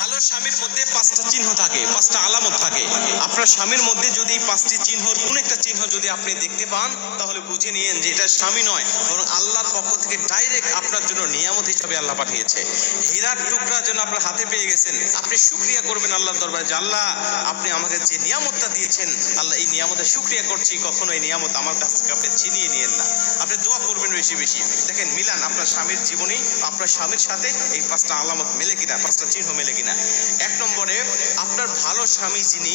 ভালো স্বামীর মধ্যে পাঁচটা চিহ্ন থাকে, পাঁচটা আলামত থাকে। আপনার স্বামীর মধ্যে যদি পাঁচটি চিহ্নর কোন একটা চিহ্ন যদি আপনি দেখতে পান, তাহলে বুঝে নিয়েন যে এটা স্বামী নয়, বরং আল্লাহর পক্ষ থেকে ডাইরেক্ট আপনার জন্য নিয়ামত হিসাবে আল্লাহ পাঠিয়েছে। হীরার টুকরা যেন আপনার হাতে পেয়ে গেছেন, আপনি শুকরিয়া করবেন আল্লাহর দরবারে যে আল্লাহ, আপনি আমাকে যে নিয়ামতটা দিয়েছেন, আল্লাহ এই নিয়ামতের শুকরিয়া করছি, কখনো এই নিয়ামত আমার কাছ থেকে আপনি ছিনিয়ে নিয়েন না। আপনি দোয়া করবেন বেশি বেশি। দেখেন মিলান আপনার স্বামীর জীবনী আপনার স্বামীর সাথে এই পাঁচটা আলামত মেলে কিনা, পাঁচটা চিহ্ন মেলে কিনা। এক নম্বরে, আপনার ভালো স্বামী যিনি,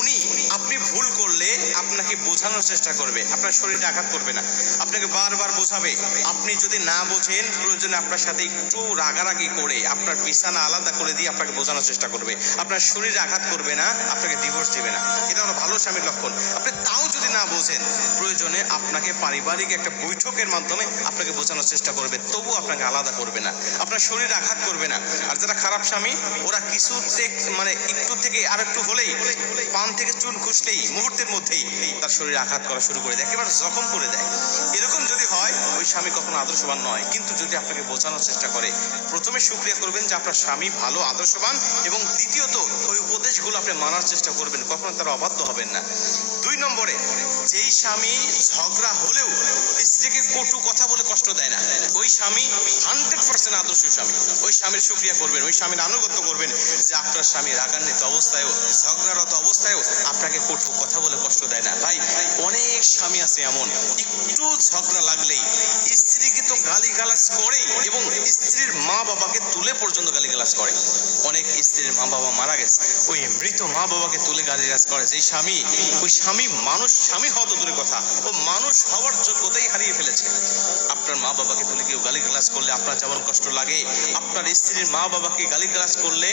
উনি আপনি ভুল করলে আপনাকে বোঝানোর চেষ্টা করবে, আপনার শরীরে আঘাত করবে না, আপনাকে বারবার বোঝাবে। আপনি যদি না বোঝেন, প্রয়োজনে আপনার সাথে একটু রাগারাগি করে আপনার বিছানা আলাদা করে দিয়ে আপনাকে বোঝানোর চেষ্টা করবে। আপনার শরীরে আঘাত করবে না, আপনাকে ডিভোর্স দেবে না। এটা হলো ভালো স্বামীর লক্ষণ। আপনি তাও যদি না বোঝেন, প্রয়োজনে আপনাকে পারিবারিক একটা বৈঠকের মাধ্যমে আপনাকে বোঝানোর চেষ্টা করবে, তবু আপনাকে আলাদা করবে না, আপনার শরীরে আঘাত করবে না। আর যারা খারাপ স্বামী, ওরা কিছু মানে একটু থেকে আর একটু হলেই, পান থেকে চুল খুঁজলেই মুহূর্তের মধ্যেই তার শরীরে আঘাত করা শুরু করে দেয়, একেবারে জখম করে দেয়। এরকম যদি হয়, ওই স্বামী কখনো আদর্শবান নয়। কিন্তু যদি আপনাকে বোঝানোর চেষ্টা করে, প্রথমে শুকরিয়া করবেন যে আপনার স্বামী ভালো আদর্শবান, এবং দ্বিতীয়ত ওই উপদেশগুলো আপনি মানার চেষ্টা করবেন, কখনো তারা অবাধ্য হবেন না। দুই নম্বরে, যেই স্বামী ঝগড়া হলেও স্ত্রীকে কটু কথা বলে কষ্ট দেয় না, ওই স্বামী 100% আদর্শ স্বামী। ওই স্বামীর শুকরিয়া করবেন, ওই স্বামীর আনুগত্য করবেন যে আপনার স্বামী রাগান্বিত অবস্থায়ও, ঝগড়ারত অবস্থায়ও আপনাকে কটু কথা বলে কষ্ট দেয় না। ভাই, অনেক স্বামী আছে এমন, একটু ঝগড়া লাগলেই স্ত্রীকে তো গালিগালাজ করে, এবং স্ত্রীর মা বাবাকে তুলে পর্যন্ত গালিগালাজ করে। অনেক স্ত্রীর মা বাবা মারা গেছে, ওই মৃত মা বাবাকে তুলে গালিগালাজ করে। যে স্বামী, ওই স্বামী মানুষ, স্বামী হওয়া তো দূরের কথা, ও মানুষ হওয়ার যোগ্যতাই হারিয়ে ফেলেছে। আপনার মা বাবাকে তুলে কেউ গালিগালাজ করলে আপনার যেমন কষ্ট লাগে, আপনার স্ত্রীর মা বাবাকে গালিগালাজ করলে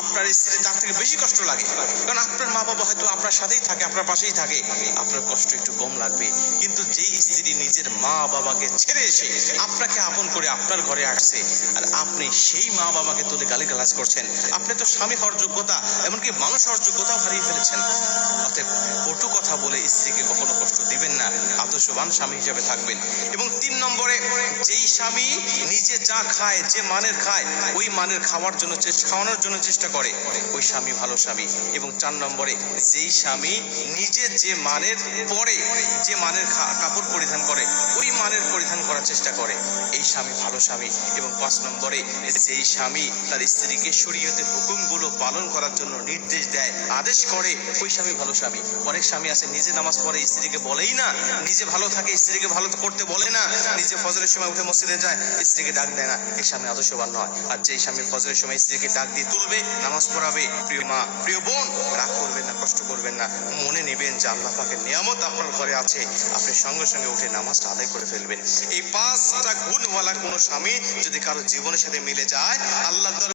আপনার স্ত্রীর তার থেকে বেশি কষ্ট লাগে। কারণ আপনার মা বাবা হয়তো আপনার সাথেই থাকে, আপনার পাশেই থাকে, আপনার কষ্ট একটু কম লাগবে। কিন্তু যেই স্ত্রী নিজের মা বাবাকে ছেড়ে এসে আপনাকে আপন করে আপনার ঘরে আসছে, আর আপনি সেই মা বাবাকে তুলে গালিগালাজ করছেন, আপনি তো স্বামী হওয়ার যোগ্যতা, এমনকি মানুষ হওয়ার যোগ্যতাও হারিয়ে ফেলেছেন। অতএব কটু কথা বলে স্ত্রীকে কখনো কষ্ট দিবেন না, আদর্শবান স্বামী হিসেবে থাকবেন। এবং 3 নম্বরে, যেই স্বামী নিজে যা খায়, যে মানের খায়, ওই মানের খাওয়ানোর জন্য চেষ্টা করে, ওই স্বামী ভালো স্বামী। এবং 4 নম্বরে, যেই স্বামী নিজে যে মানের পরে, যে মানের কাপড় পরিধান করে, ওই মানের পরিধান করার চেষ্টা করে, এই স্বামী ভালো স্বামী। এবং 5 নম্বরে, যেই স্বামী তার স্ত্রীকে শরীয়তের হুকুমগুলো পালন করার জন্য নির্দেশ দেয়, আদেশ করে, ওই স্বামী ভালো স্বামী। অনেক স্বামী আছে নিজে নামাজ পড়ে, স্ত্রীকে বলেই না, নিজে ভালো থাকে, স্ত্রীকে ভালো করতে বলে না, নিজে ফজরের সময় উঠে মসজিদে যায়, স্ত্রীকে ডাক দেয় না, এই স্বামী আদর্শবান নয়। আর যেই স্বামী ফজরের সময় স্ত্রীকে ডাক দিয়ে তুলবে, নামাজ পড়াবে, প্রিয় মা, প্রিয় বোন, রাগ করবেন না, কষ্ট করবেন না, মনে নেবেন যে আল্লাহ পাকের নিয়ামত আপনার ঘরে আছে, আপনি সঙ্গে সঙ্গে উঠে নামাজটা আদায় করে ফেলবেন। এই 5টা গুণওয়ালা কোনো স্বামী যদি কারো জীবনের সাথে মিলে যায়, আল্লাহ